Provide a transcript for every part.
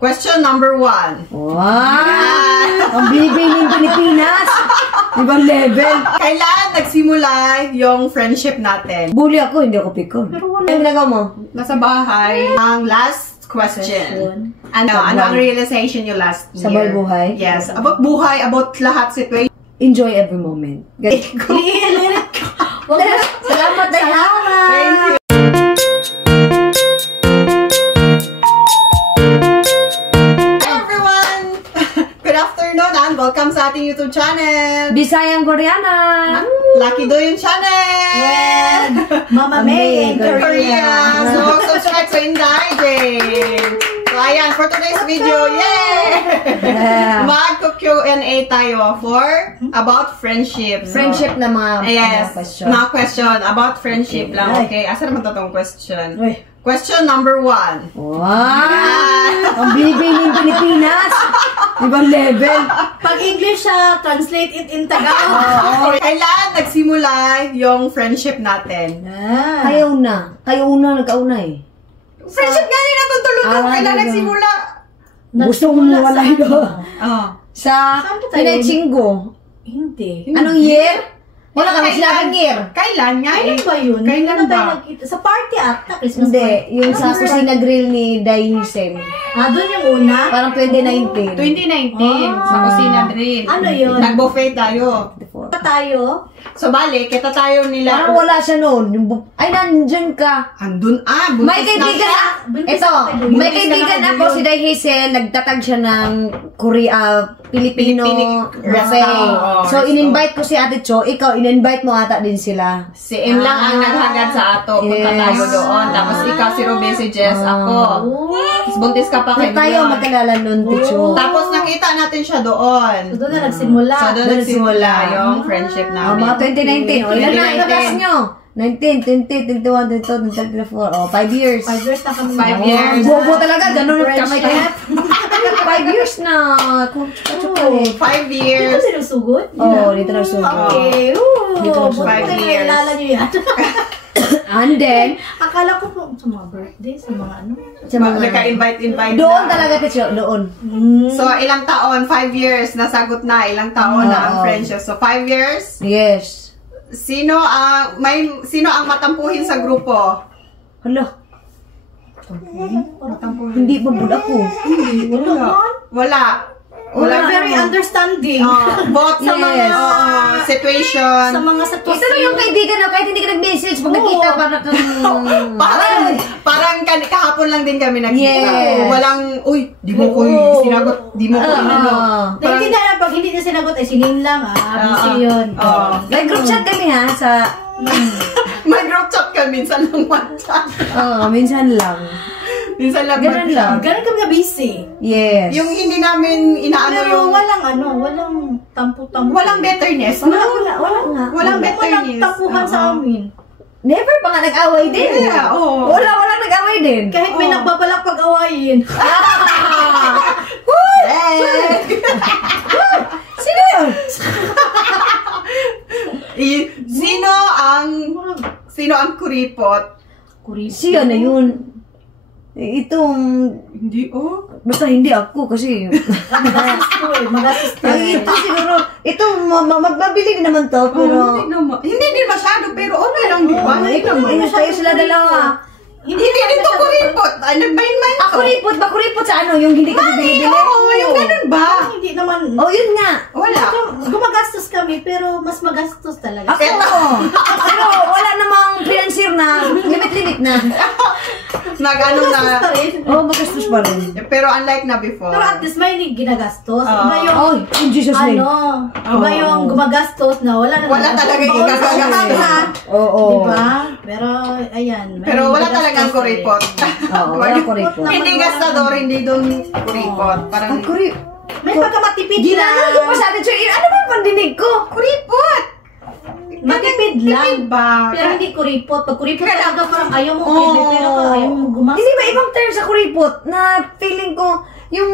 Question number 1. Wow! Ang bibig ng Pilipinas! Ibang level. Kailan nagsimula yung friendship natin? Bully ako, hindi ako pikon. Pero wala. Ano ginagawa mo? Nasa bahay. Ang last question. Ano ang realization you last year? Sabay buhay? Yes. About buhay, about lahat situation. Enjoy every moment. Salamat, Thank you. Welcome sa ating YouTube channel. Bisayang Koreana. Lucky Doyon channel. And Mama May in Korea. So, subscribe sa Inday Jane. So, ayan, for today's video, yay! Mag-Q&A tayo about friendship. So, friendship na mga question. Mga question about friendship lang, okay? Asa naman to tong question? Question number 1. Wow! Ang bibig ng Pilipinas! Ibang level. Pag English siya, translate it in Tagalog. Kailan nagsimula yung friendship natin? Kayo na. Kayo una, nagkauna eh. Friendship nga rin natutulungan. Kailan nagsimula? Gusto mo mawala ito. Sa Pinay-Chinggo. Hindi. Anong year? Wala kami sinabing year. Kailan nga Kailan ba yun? Kailan ba? Sa party ata, Christmas Hindi. party. Yung sa kusina grill ni Day Hisem. Doon yung una? Parang 2019. 2019. Sa kusina drill. Ano yun? Nag-buffet tayo. Tayo? So, bali, kita tayo nila. Parang wala siya noon. Ay, nandyan ka. Andun, May kaibigan may kaibigan ako si Day Hazel. Nagtatag siya ng Filipino buffet. So, in-invite ko si Ate Cho. Ikaw, in-invite mo ata din sila. Si Em lang ang naghagad sa ato. Punta tayo doon. Tapos ikaw, si Ruby, si Jess, ako. Tapos buntis ka pa kay tayo magkalala nun, Ticho. Tapos nakita natin siya doon. So, doon na nagsimula. So, doon nagsimula yung friendship namin. Mga 2019. Ilan na ilas nyo? 19, 20, 21, 22, 23, 24. 5 years. 5 years na kami. 5 years. Bobo talaga. Ganun kamay kaya. 5 years na. 5 years. Dito sinusugod? Oo, dito na sugod. Okay. Dito 5 years. Kilala nyo yan. And then, akala ko po sa mga birthday, sa mga ano. sa mga nagka-invite doon talaga, Ticho. Doon. So, ilang taon? 5 years. Nasagot na. Ilang taon na ang friendship. So, 5 years? Yes. Sino ang matampuhin sa grupo? Hala. Matampuhin. Hindi ba budak ko? Wala. Wala. Very understanding. Both sa mga situation. Sa mga Ito sitwasyon. lang yung kaibigan na kahit hindi ka nag-message. Pag nakita, parang kahapon lang din kami nakita. Yes. Walang, uy, di mo ko sinagot, di mo ko inano. Naintindihan na pag hindi niya sinagot, ay sinin lang, busy yun. May group chat kami ha, sa... May group chat kami, minsan lang one chat. Minsan lang. Minsan lang ganun lang. Ganun kami busy. Yes. Yung hindi namin inaano pero yung... walang tampu-tampu. Walang bitterness. Walang bitterness. Walang tampuhan sa amin. Never pa nga nag-away din. Yeah, oo. Walang nag-away din. Kahit may nagbabalak pag-awayin. Sino yun? Sino ang kuripot? Siya na yun. Itong... Hindi, basta hindi ako kasi... Magastos ko. Ito siguro... Ito, mabili din naman to, pero... Hindi din masyado, pero okay lang, di ba? Tayo sila dalawa. Hindi dito kuripot. Nagmain-main to. Kuripot ba? Kuripot sa ano? Yung hindi ka bibili? Oo, yung ganun ba? Hindi naman. Yun nga. Wala. Gumagastos kami, pero mas magastos talaga. Pero wala namang financier na limit-limit na. Nag-ano na. Magastos pa rin. Pero unlike na before. Pero at least may ginagastos. Iba yung, in Jesus name. Iba yung gumagastos na wala na. Wala talaga igagastos. Oo. Diba? Pero, ayan. Pero wala talagang kuripot. Wala kuripot. Hindi gastador, hindi doon kuripot. Parang may pagkamatipid lang. Ginanong ko pa sa atin, ano ba pandinig ko? Kuripot! Matipid lang. Ba? Pero hindi kuripot. Pag kuripot talaga parang ayaw mo pero ayaw mo gumastos. Hindi ba ibang term sa kuripot na feeling ko yung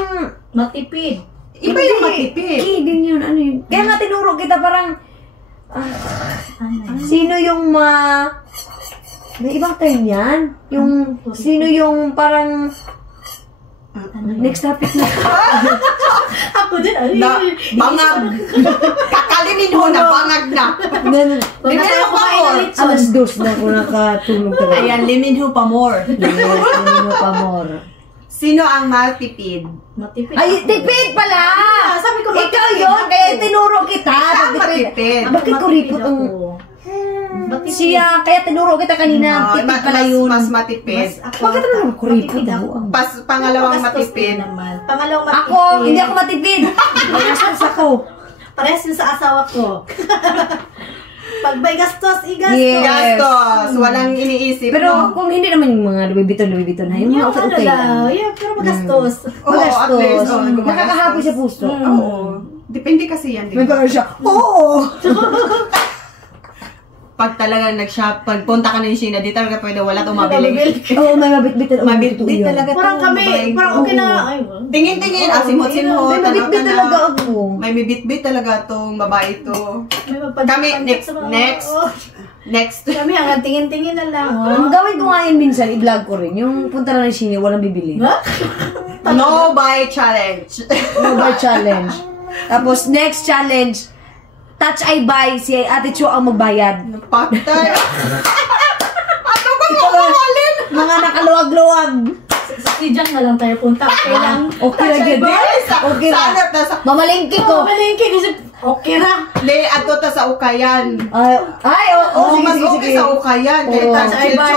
matipid. Iba yung matipid. Din yun, ano yun. Kaya nga tinuro kita parang sino yung may ibang term yan? Yung sino yung parang Next topic na. Ako din, ay. Bangag. Kakalimin ho na, bangag na. Liminho pa more. Alas 2 na ako nakatulog talaga. Ayan, liminho pa more. Liminho pa more. Sino ang matipid? Matipid. Ay, tipid pala! Sabi ko, ikaw yun, kaya tinuro kita. Saan matipid? Bakit ko ripot ang... Siya, kaya tinuro kita kanina. Tipid pala yun. Mas matipid. Bakit naman kuripot ako? Pangalawang matipid. Pangalawang matipid. Ako, hindi ako matipid. Mayasas ako. Parehas yun sa asawa ko. Pag may gastos, igastos. Yes. Gastos. Walang iniisip. Pero kung hindi naman yung mga lubibiton na, yung mga okay lang. Yeah, pero magastos. At least, Nakakahapoy sa puso. Oo. Depende kasi yan. May gano'n siya, oo! Pag talagang pagpunta ka na yung Sheena, di talaga pwede wala itong mabili. Oo, may mabitbitan. Mabitbit talaga. Parang kami, parang okay na. Tingin-tingin, simot-simot. May mabitbit talaga ako. May bibit-bit talaga itong babae ito. Kami, next. Kami hanggang tingin-tingin na lang. Ang gawin ko nga yun minsan, i-vlog ko rin. Yung punta na ng Sheena, walang bibili. No buy challenge. No buy challenge. Tapos, next challenge, touch I buy, si Ate Cho ang magbayad. Patay. Ano ba mawawalin? Mga nakaluwag-luwag. Si Jan na lang tayo punta. Okay lang. Okay na gid. Okay na. Mamalingki ko. Mamalingki kasi okay na. Le, ato ta sa ukayan. Ay, oo, Mas sige, okay sige. sa ukayan. Kaya touch I buy.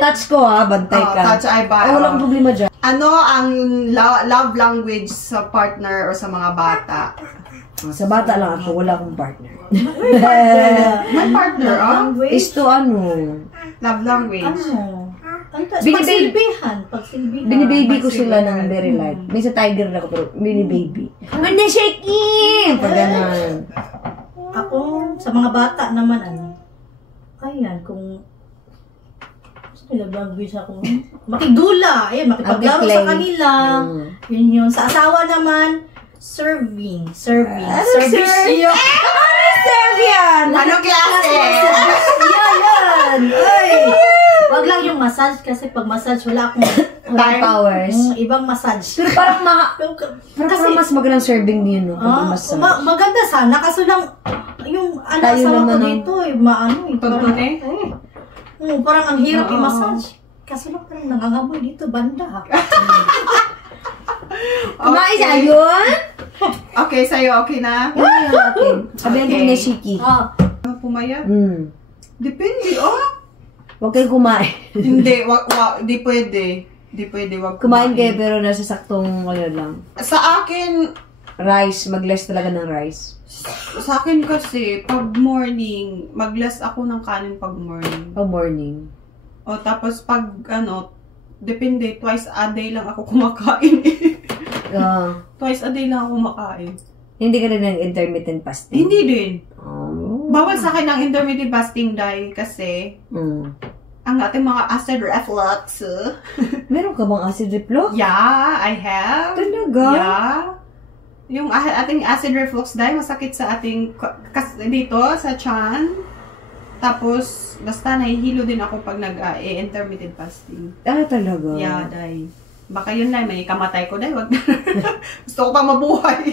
Touch ko ha, bantay ka. Touch I buy. Walang problema dyan. Ano ang love language sa partner o sa mga bata? Sa bata lang ako, wala akong partner. May partner, Is to ano? Love language. Ano? Pagsilbihan. Binibaby ko sila ng very light. Minsan tiger na ako, pero binibaby. Manda shaking! Pag ganun. Ako, sa mga bata naman, ayan, kung love language ako. Makidula. Ayan, makipaglaro sa kanila. Yun yun. Sa asawa naman, serving. Service yun. Serve yan! Ano klase? Yan. Ay. Wag lang yung massage kasi pag massage wala akong powers. Ibang massage. Pero parang parang mas magandang serving din yun, no? Massage. Maganda sana kaso lang yung asawa ko dito maano Tuntune? parang ang hirap i-massage. Kaso lang parang nangangamoy dito banda. Kumain siya yun? Okay, sa'yo, okay na? Sabihan ko na Shiki. Pumaya? Depende, Huwag kayo kumain. Hindi, di pwede. Di pwede, wag Kumain kayo pero nasa saktong lang. Sa akin, Rice, mag-less talaga ng rice. sa akin kasi, pag morning, mag-less ako ng kanin pag morning. O morning. O tapos pag, depende, twice a day lang ako kumakain. Twice a day lang ako kumakain. Hindi ka rin ng intermittent fasting? Hindi din. Oh. Bawal sa akin ang intermittent fasting dahil kasi, ang ating mga acid reflux. Meron ka bang acid reflux? Yeah, I have. Talaga? Yeah. Yung ating acid reflux dahil masakit sa ating, dito, sa tiyan. Tapos, basta nahihilo din ako pag nag-intermittent fasting. Talaga? Yeah, dahil. Baka yun lang, may kamatay ko dahil. Gusto ko pa mabuhay.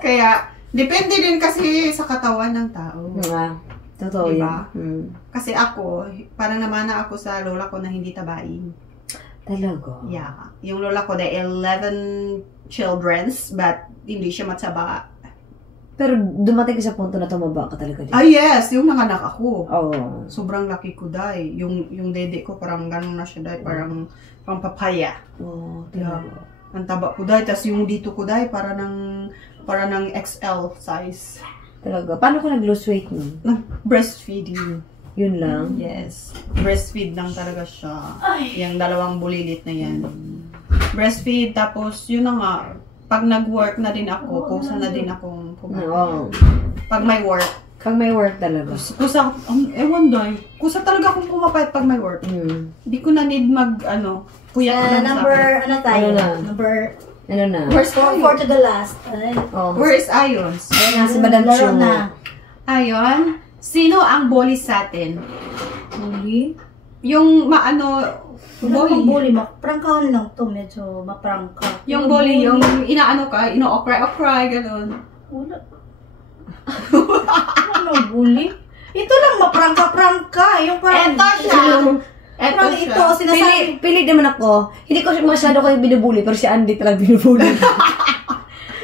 Kaya, depende din kasi sa katawan ng tao. Totoo diba? yan. Kasi ako, parang namana ako sa lola ko na hindi tabain. Talaga? Yeah. Yung lola ko, dahil 11 childrens, but hindi siya mataba. Pero dumating ka sa punto na tumaba ka talaga din. Yes! Yung nanganak ako. Oo. Sobrang laki ko dahil. Yung dede ko, parang gano'n na siya dahil. Parang papaya. Oo, talaga. Ang taba ko dahil. Tapos yung dito ko dahil, para ng XL size. Talaga. Paano ka nag-lose weight mo? Breastfeeding. Yun lang? Yes. Breastfeed lang talaga siya. Yung 2 bulilit na yan. Breastfeed, tapos yun na nga, pag nag-work na din ako, kusa na din akong kumain. Pag may work. Pag may work talaga. Kusa, ewan dahil. Kusa talaga akong pumapayat pag may work. Hindi ko na need kuya number, tayo? Number, where's four to the last. Where is Ayons? Ayun na, si Madam Chu. Ayon, sino ang bully sa atin? Bully? Yung, Yung bully, prangkahan lang to, medyo maprangka. Yung bully, yung inaano ka, ino-okray, gano'n. Wala. Ano bully? Ito lang, maprangka-prangka. Yung parang... Eto siya. Eto siya. Ito, sinasabi. Pili naman ako. Hindi ko masyado kayo binubuli, pero si Andy talaga binubuli.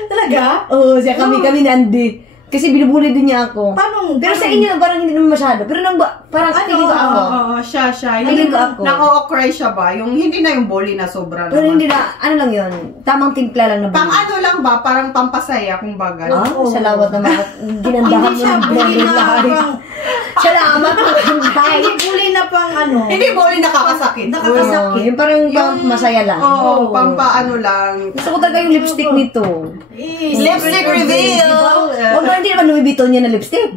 Talaga? Oo, siya kami ni Andy. Kasi binubuli din niya ako. Paano? Pero sa inyo, parang hindi naman masyado. Pero parang tingin ko ako. Oo, siya. Tingin ko ako. Nako-okray siya ba? Yung hindi na yung bully na sobra Pero naman. hindi na, ano lang yun, tamang timpla lang na Pang bully. ano lang ba? Parang pampasaya, kumbaga. Salamat naman. Ginandahan Hindi mo siya ng bully blender na life. pang... Salamat guys. Hindi bully na pang ano. Hindi bully nakakasakit. Nakakasakit. Yung parang masaya lang. Oo, pampaano lang. Gusto ko talaga yung lipstick nito. Lipstick reveal! O ba, hindi naman lumibito niya na lipstick?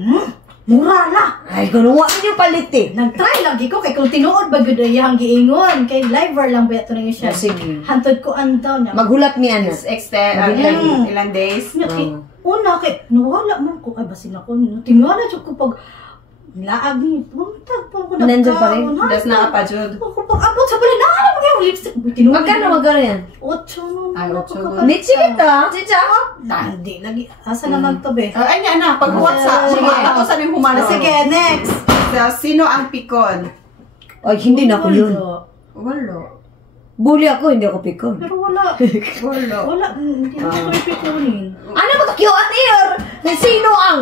Mura na. Ay, gano'n yung palit eh. Nag-try lagi ko kay kung tinuod ba gud iyang giingon kay liver lang ba ito na siya. Sige. Hantod ko antaw niya. Maghulat ni Ana. Ilang days? Una kay nawala man ko ay basin ako tingala jud ko pag laag ni puntag pa ko Nandiyan pa rin? Das na pa, Jud. Ako pag abot sa bali na mga yung lipstick tinuod. Magkano yan? 8 Ay, 8. Hindi, sige ta. Chicha. Hindi lagi asa naman to be. Ay, na, pag-uwat sa... Sige, ako sa rin humana. Sige, next. Sino ang pikon? Ay, hindi na ako yun. Walo. Bully ako, hindi ako pikon. Pero wala. Wala. Hindi ko ipikunin. Ano ba ito? Q&A na sino ang?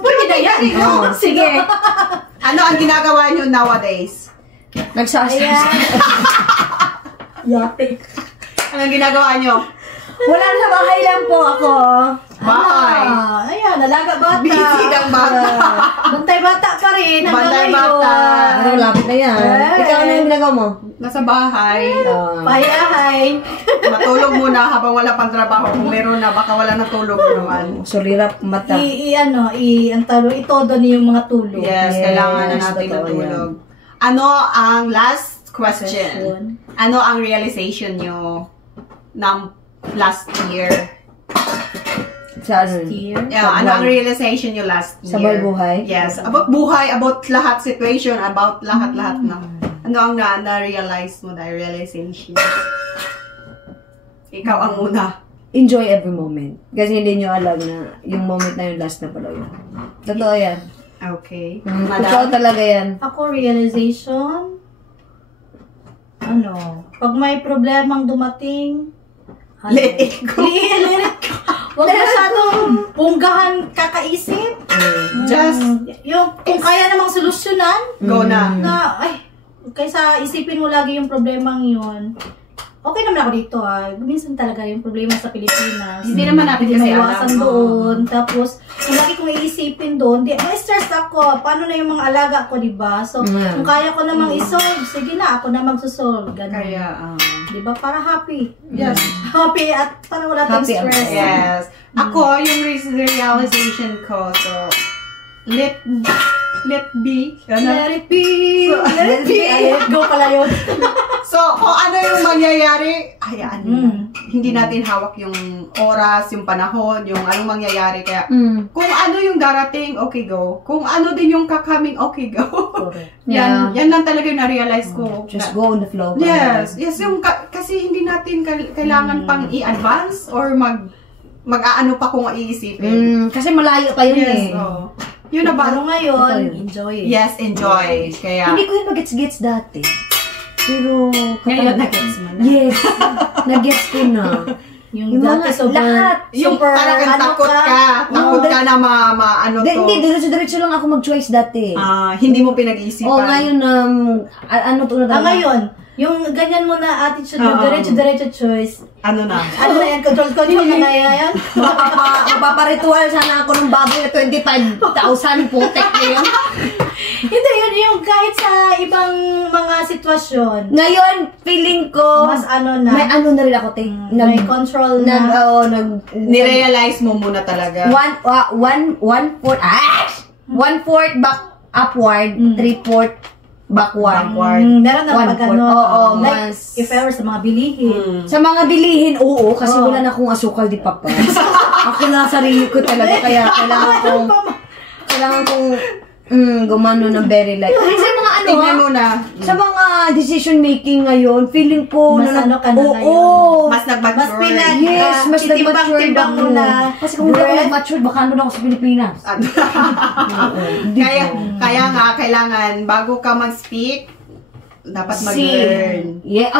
Pwede na yan. Oh, sige. Ano ang ginagawa nyo nowadays? Nagsasaya. Yate. Ano ang ginagawa nyo? Wala sa bahay lang po ako. Bahay. Ayan, alaga bata. Busy ng bata. Bantay bata pa rin. Bantay bata. Ano, lapit na yan. Eh. Ikaw ano yung ginagawa mo? Nasa bahay. Payahay. Matulog muna habang wala pang trabaho. Kung meron na, baka wala na tulog naman. Sulirap mata. Itodo niyo yung mga tulog. Yes, kailangan na natin totoo matulog. Ano ang last question? Ano ang realization nyo ng last year? Sa ano? Yeah, ano ang realization nyo last year? Sa buhay? Yes, about buhay, about lahat situation, about lahat-lahat na. Ano ang na-realize mo na realization? Ikaw ang una. Enjoy every moment. Kasi hindi nyo alam na yung moment na yung last na pala yun. Totoo yan. Okay. Totoo talaga yan. Ako, realization, pag may problemang dumating, Let it go. Let it go. Huwag masyadong punggahan kakaisip. Just Kung kaya namang solusyonan, go na. kaysa isipin mo lagi yung problemang yun, okay naman ako dito minsan talaga yung problema sa Pilipinas. Hindi naman natin kasi maiwasan alam. doon. Tapos, kung lagi kong iisipin doon, stress ako. Paano na yung mga alaga ko, diba? So, kung kaya ko namang isolve, sige na, ako na magsusolve. Ganun. Kaya, Diba? Para happy. yes. Happy at para wala tayong Happy ang stress. Yes. Ako, yung realization ko, so, let be. Let it be. Let it be. Let go pala yun. So, kung ano yung mangyayari, hayaan nyo na. Hindi natin hawak yung oras, yung panahon, yung anong mangyayari. Kaya, kung ano yung darating, okay, go. Kung ano din yung kakaming, okay, go. Yeah. Yan lang talaga yung na-realize ko. Just go on the flow. Yes. Yung kasi hindi natin kailangan pang i-advance or mag-aano pa kung iisipin. Kasi malayo pa yun Yes, eh. Yun na ba? Pero ngayon, Ito yun. enjoy. Yes, enjoy. Kaya, Hindi ko yun mag-gets-gets dati. Pero, ngayon na-gets mo na. yes, nag-gets ko na. Yung mga dati super, lahat. Yung parang takot ka. Takot ka na ano to. Hindi, diretso-diretso lang ako mag-choice dati. Hindi mo pinag-iisipan. O ngayon, ano to na talaga? ngayon, yung ganyan mo na attitude, yung diretso-diretso choice. Ano na? Ano na yan? Control na yan? Magpaparitual sana ako ng baboy na 25,000 putek na yun. Hindi, yun yung kahit sa ibang mga sitwasyon. Ngayon, feeling ko, Mas ano na. may ano na rin ako, te. May control na. Nirealize mo muna talaga. 1/4 back upward, 3/4 backward. Meron na pag ano. Oo, like, mas... if ever sa mga bilihin. Sa mga bilihin, oo, kasi wala na akong asukal di papa. Ako na sarili ko talaga, kaya kailangan kong gumano ng very light. Kasi mga ano tignan mo na. sa mga decision making ngayon, feeling ko Mas ano ka na oo, ngayon. Mas nag-mature. yes, mas nag-mature timbang ako. mo na. Kasi kung hindi ako nag-mature, baka ano na ako sa Pilipinas. Kaya nga, kailangan, bago ka mag-speak, dapat mag-learn. Yeah.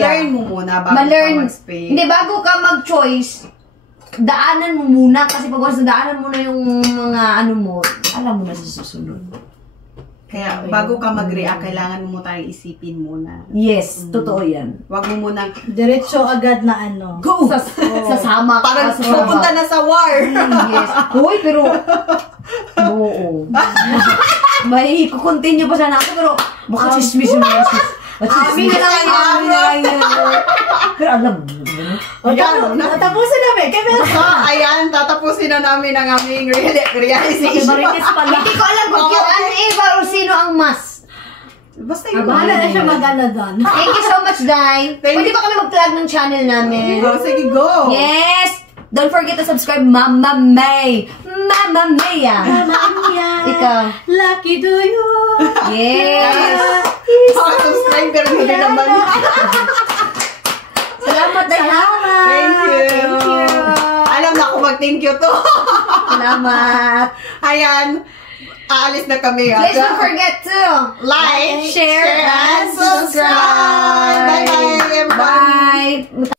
Learn mo muna bago Ma-learn. ka mag-speak. Hindi, bago ka mag-choice, daanan mo muna. Kasi pag once daanan mo na yung mga ano mo, alam mo na sa susunod. Kaya, bago ka mag-react, kailangan mo tayong isipin muna. Yes, totoo yan. Huwag mo munang, Diretso agad na ano. go! Sasama ka Parang sa pupunta na sa war. Yes. Hoy, pero... Oo. May continue pa sana ako, pero baka chismis yung mga sis. Amin na lang yan. Pero alam mo, Tapusin namin. So, ayan, tatapusin na namin ang aming realization. Marites pala. hindi ko alam kung Q&A ba o sino ang mas. Basta yun. Bahala na siya mag-ano doon. Thank you so much, Dai. Pwede ba kami mag-plug ng channel namin? Oh, sige, go! Yes! Don't forget to subscribe, Mama May! Mama Maya! Ikaw. Lucky do you. Yes! Subscriber mo din naman. Salamat, Dai. Thank you. Alam na ako mag-thank you to. Salamat. Ayan. Aalis na kami. Please don't forget to like, share, and subscribe. Bye-bye, everybody. Bye.